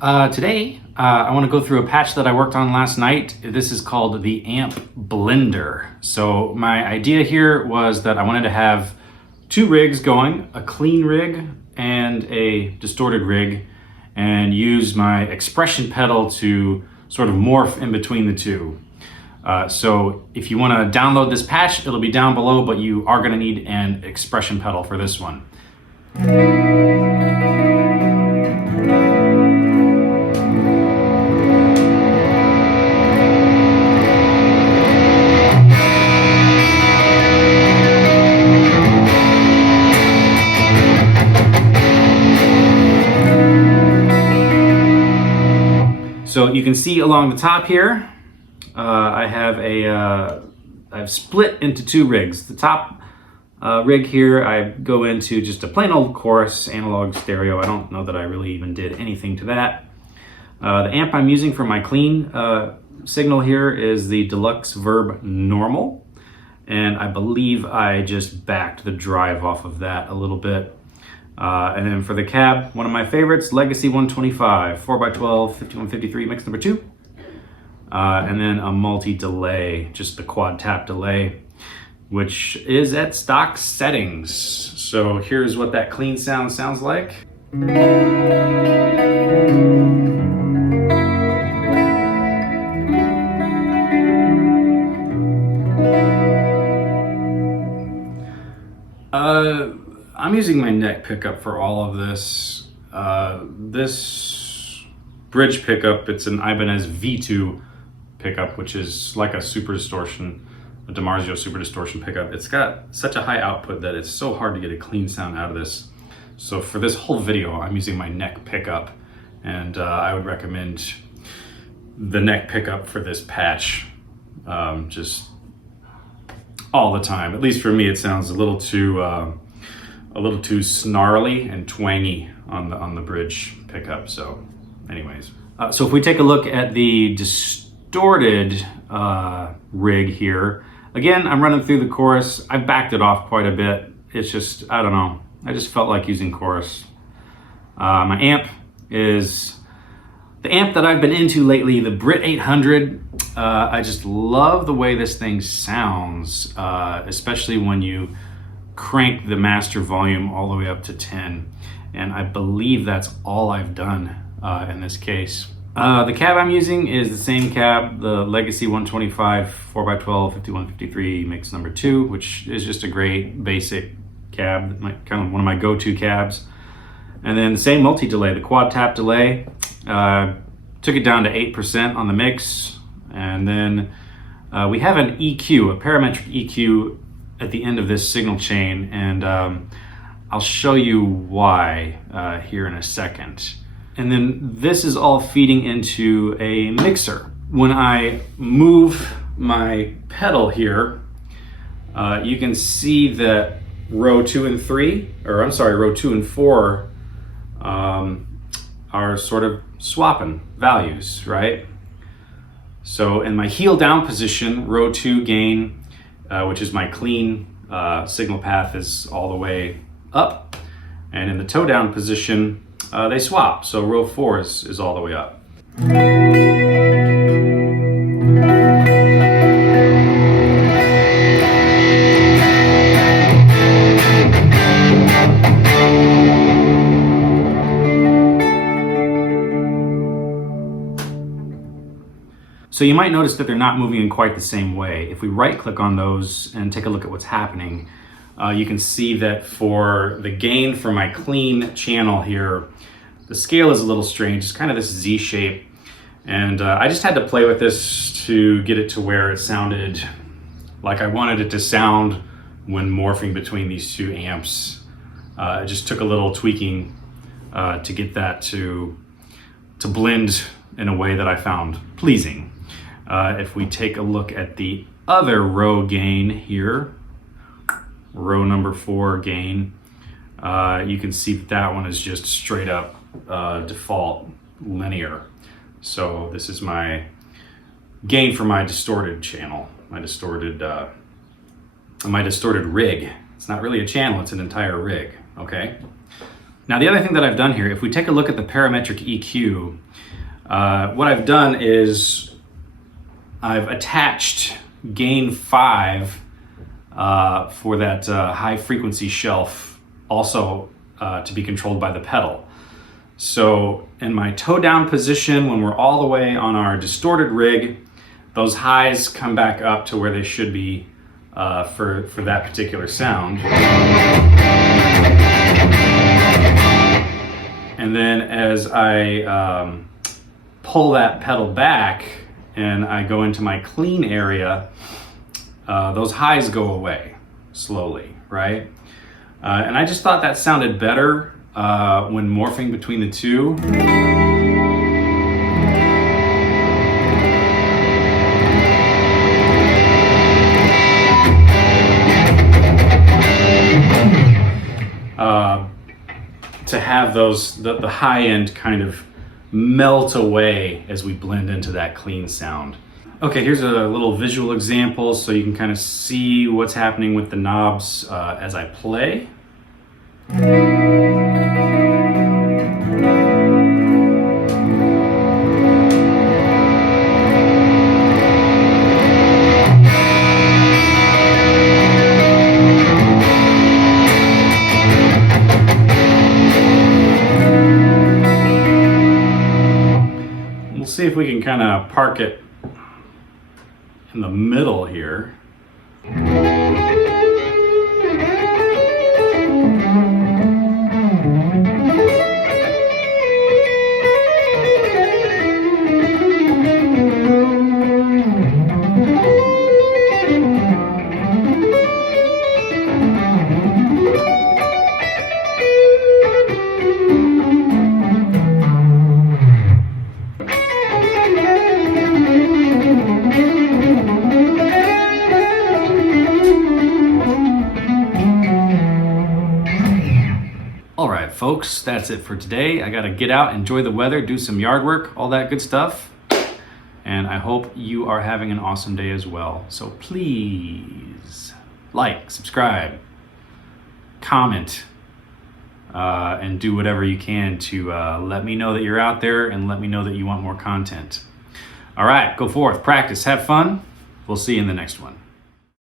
Today, I want to go through a patch that I worked on last night. This is called the Amp Blender. So my idea here was that I wanted to have two rigs going, a clean rig and a distorted rig, and use my expression pedal to sort of morph in between the two. So if you want to download this patch, it'll be down below, but you are going to need an expression pedal for this one. So you can see along the top here, I've split into two rigs. The top rig here, I go into just a plain old chorus analog stereo. I don't know that I really even did anything to that. The amp I'm using for my clean signal here is the Deluxe Verb Normal. And I believe I just backed the drive off of that a little bit. And then for the cab, one of my favorites, Legacy 125, 4x12, 5153, mix number 2. And then a multi-delay, just the quad tap delay, which is at stock settings. So here's what that clean sound sounds like. I'm using my neck pickup for all of this. This bridge pickup, it's an Ibanez V2 pickup, which is like a super distortion, a DiMarzio super distortion pickup. It's got such a high output that it's so hard to get a clean sound out of this. So for this whole video, I'm using my neck pickup, and I would recommend the neck pickup for this patch, just all the time. At least for me, it sounds a little too snarly and twangy on the bridge pickup. So anyways, so if we take a look at the distorted rig here, again, I'm running through the chorus. I've backed it off quite a bit. It's just, I don't know, I just felt like using chorus. My amp is the amp that I've been into lately, the Brit 800. I just love the way this thing sounds, especially when you crank the master volume all the way up to 10. And I believe that's all I've done in this case. The cab I'm using is the same cab, the Legacy 125 4x12 5153 mix number 2, which is just a great basic cab, kind of one of my go-to cabs. And then the same multi-delay, the quad tap delay. Took it down to 8% on the mix. And then we have an EQ, a parametric EQ at the end of this signal chain, and I'll show you why here in a second. And then this is all feeding into a mixer. When I move my pedal here, you can see that row 2 and 4 are sort of swapping values, right? So in my heel down position, row 2 gain, which is my clean signal path, is all the way up. And in the toe down position, they swap. So row 4 is all the way up. So you might notice that they're not moving in quite the same way. If we right click on those and take a look at what's happening, you can see that for the gain for my clean channel here, the scale is a little strange. It's kind of this Z shape. And I just had to play with this to get it to where it sounded like I wanted it to sound when morphing between these two amps. It just took a little tweaking to get that to blend in a way that I found pleasing. If we take a look at the other row gain here, row number 4 gain, you can see that one is just straight up default linear. So this is my gain for my distorted channel, my distorted rig. It's not really a channel, it's an entire rig, okay? Now the other thing that I've done here, if we take a look at the parametric EQ, what I've done is I've attached gain 5 for that high frequency shelf, also to be controlled by the pedal. So in my toe down position, when we're all the way on our distorted rig, those highs come back up to where they should be for that particular sound. And then as I pull that pedal back and I go into my clean area, those highs go away slowly, right? And I just thought that sounded better when morphing between the two. To have the high end kind of melt away as we blend into that clean sound. Okay, here's a little visual example so you can kind of see what's happening with the knobs as I play. See if we can kind of park it in the middle here. All right, folks, that's it for today. I gotta get out, enjoy the weather, do some yard work, all that good stuff. And I hope you are having an awesome day as well. So please like, subscribe, comment, and do whatever you can to let me know that you're out there and let me know that you want more content. All right, go forth, practice, have fun. We'll see you in the next one.